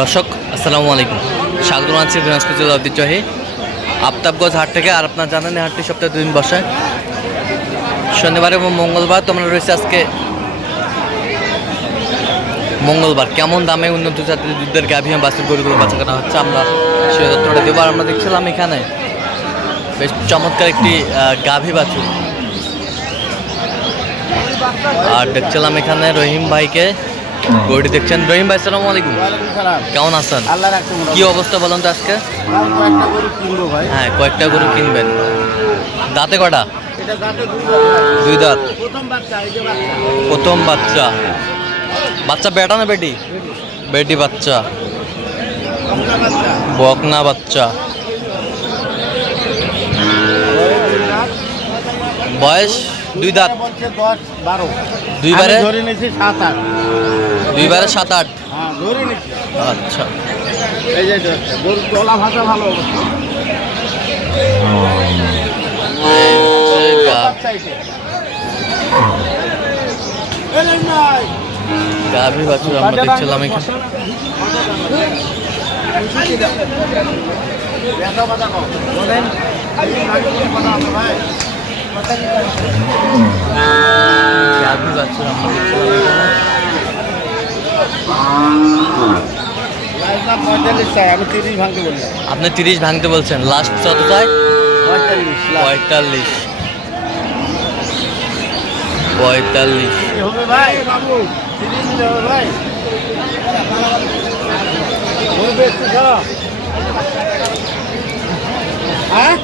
দর্শক, আসসালামু আলাইকুম। স্বাগত জানাচ্ছি দিনাজপুর জেলা ঐতিহ্যবাহী আফতাবগঞ্জ হাট থেকে। আর আপনার জানেন হাটটি সপ্তাহে দুদিন বসায় শনিবার এবং মঙ্গলবার তোমরা রয়েছে আজকে মঙ্গলবার। কেমন দামে উন্নত জাতির দুধের গাভী এবং বাসের গরুগুলো বাচ্চা কেনা হচ্ছে, আমরা সেই তথ্যটা দেবো। আর আমরা দেখছিলাম এখানে বেশ চমৎকার একটি গাভী বাছুর। আর দেখছিলাম এখানে রহিম ভাইকে গরুটি দেখছেন? রহিম ভাই সালাম আলাইকুম। কেমন আছেন? কি অবস্থা বলুন তো আজকে? হ্যাঁ কয়েকটা গরু কিনবেন। দাঁতে কটা? দুই দাঁত। প্রথম বাচ্চা বাচ্চা। বেটা না বেটি? বেটি বাচ্চা। বকনা বাচ্চা। বয়স দুই দাঁত। দুইবারে? ধরে নিয়েছি সাত আট। দুইবারে সাত আট। হ্যাঁ আচ্ছা। এই যে গলা ভাষা ভালো। গাভী বাছুর দেখছিলাম? গাভী বাছুর আমরা দেখছিলাম এখানে লাইফ না পঁয়তাল্লিশ চাই আমি তিরিশ ভাঙতে বললাম আপনি তিরিশ ভাঙতে বলছেন লাস্ট কত চাই? পঁয়তাল্লিশ। পঁয়তাল্লিশ। পঁয়তাল্লিশ কি হবে ভাই বাবু তিরিশ দিলে হবে ভাই গরু বেচতে চলো হ্যাঁ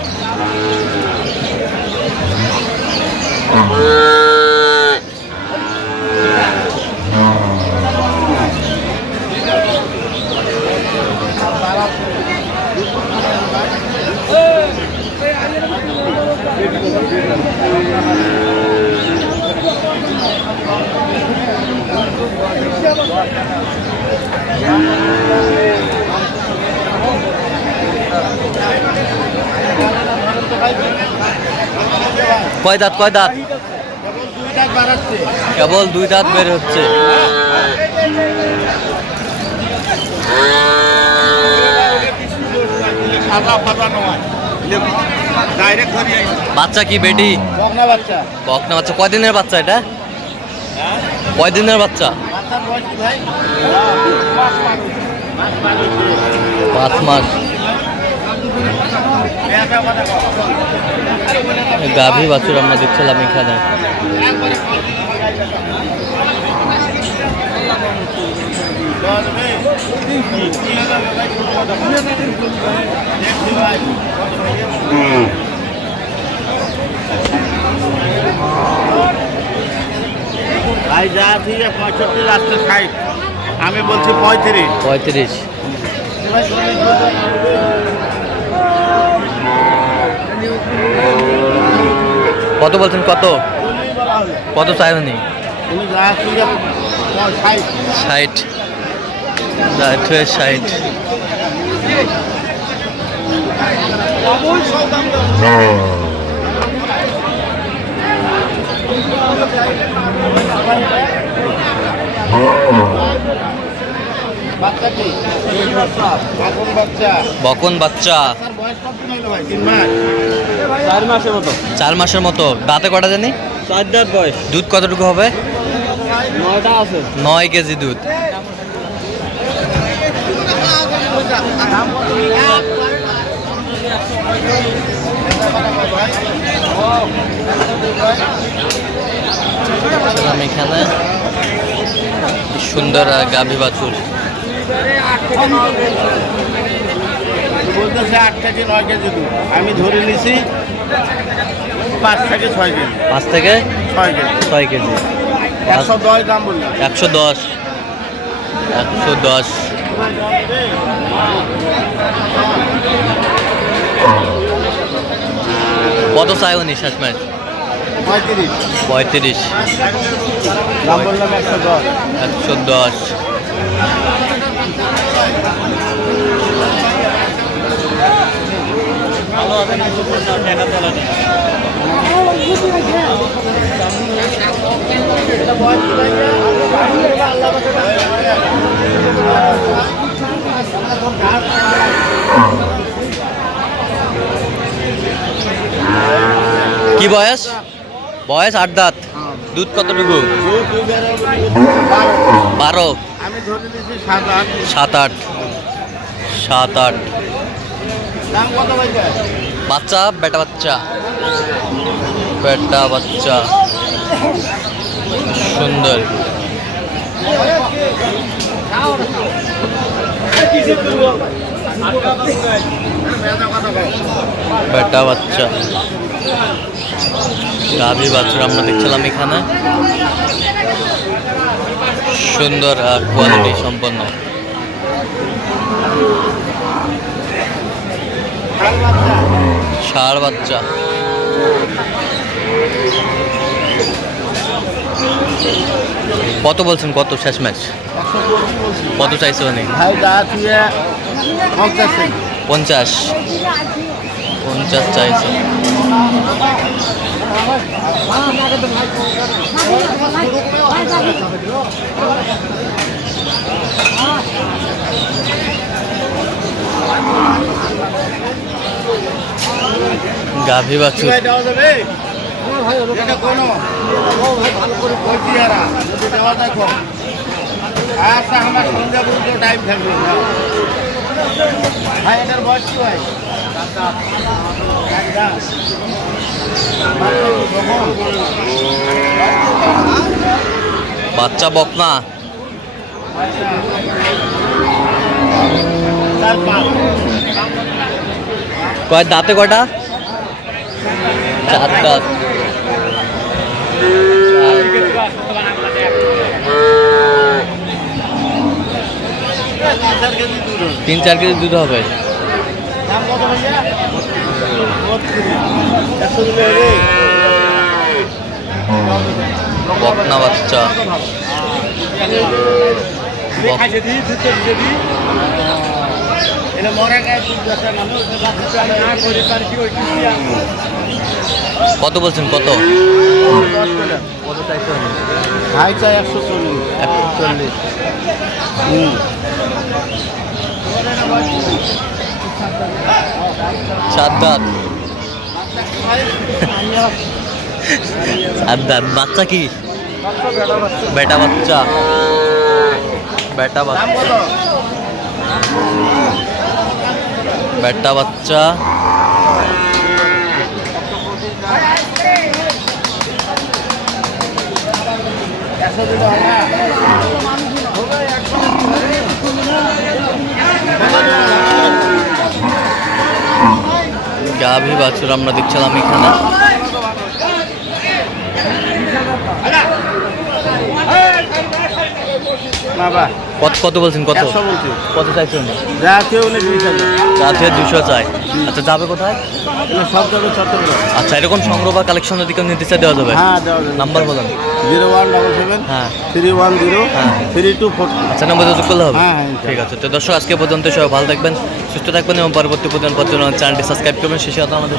কয় দাঁত কয় দাঁত? কেবল দুই দাঁত বের হচ্ছে। বাচ্চা কি বেটি? বকনা বাচ্চা। বকনা বাচ্চা। এটা? কয় দিনের বাচ্চা পাঁচ মাস। গাভী বাছুর আমরা দেখছিলাম এখানে। ভাই যা আছে পঁয়ষট্টি লাস্টে ষাট। আমি বলছি পঁয়ত্রিশ। পঁয়ত্রিশ। কত বলছেন কত? কত চাই উনি? ষাট। ষাট ষাট। হয়ে ষাট বাচ্চা কি এখন বাচ্চা বকন বাচ্চা। তার বয়স কত দিন হলো ভাই? তিন মাস। চার মাসের মতো। দাঁতে কটা জানি? বয়স। দুধ কতটুকু হবে? নয় কেজি দুধ। এখানে সুন্দর গাভী বাছুর। বলতেছে আট থেকে নয় কেজি দুধ। আমি ধরে নিছি পাঁচ থেকে ছয় কেজি। পাঁচ থেকে ছয় কেজি। ছয় কেজি। একশো দশ দাম বললাম। একশো দশ। একশো দশ। কত চাই উনি শেষ ম্যাচ পঁয়ত্রিশ। পঁয়ত্রিশ একশো দশ। হবে না তোলা নেই কি বয়স? বয়স আট দাঁত। দুধ কতটুকু? বারো। সাত আট। সাত আট। বাচ্চা, বেটা বাচ্চা। বেটা বাচ্চা। সুন্দর। বেটা বাচ্চা। গাভী বাছুর আমরা দেখছিলাম এখানে। সুন্দর আর কোয়ালিটি সম্পন্ন। ষাড় বাচ্চা। কত বলছেন কত শেষ ম্যাচ? কত চাইছে মানে পঞ্চাশ। পঞ্চাশ চাইছে গাভী বাছুর ভাই দেওয়া যাবে এটা কোনো ভালো করে বলছি এরা যদি দেওয়া যায় কম আচ্ছা আমার সন্ধ্যা পর্যন্ত টাইম থাকবে না ভাই এটার বয়স কি ভাই একটা। বাচ্চা বকনা। চার পাঁচ কয় দাঁতে কটা চার দাঁত। তিন চার কেজি দুধ হবে। বকনা বাচ্চা। এটা মরা গায়ে মানুষ, না করে তার কি ওই কত বলছেন কত দশ টাকা। কত? চাইছেন হাই চাই একশো চল্লিশ। একশো চল্লিশ। সাত দাঁত। সাত দাঁত। বাচ্চা কি? বেটা বাচ্চা। বেটা বাচ্চা বেটা বাচ্চা। গাভী বাছুর আমরা দেখছিলাম এখানে। কত কত বলছেন কত? কত চাইছেন? দুশো চাই আচ্ছা যাবে কোথায়? সব যাবে চট্টগ্রাম। আচ্ছা এরকম সংগ্রহ বা কালেকশন যদি কেউ নিতে চাই দেওয়া যাবে। নাম্বার বলেন। জিরো ওয়ান ডবল সেভেন হ্যাঁ। থ্রি ওয়ান জিরো হ্যাঁ। থ্রি টু ফোর আচ্ছা নাম্বার যোগাযোগ করলে হবে? হ্যাঁ। ঠিক আছে। তো দর্শক আজকে পর্যন্ত সবাই ভালো থাকবেন সুস্থ থাকবেন এবং পরবর্তী পর্যন্ত চ্যানেলটি সাবস্ক্রাইব করবেন। শেষে আমাদের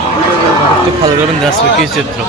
ভালো করবেন রাজনীতি চিত্র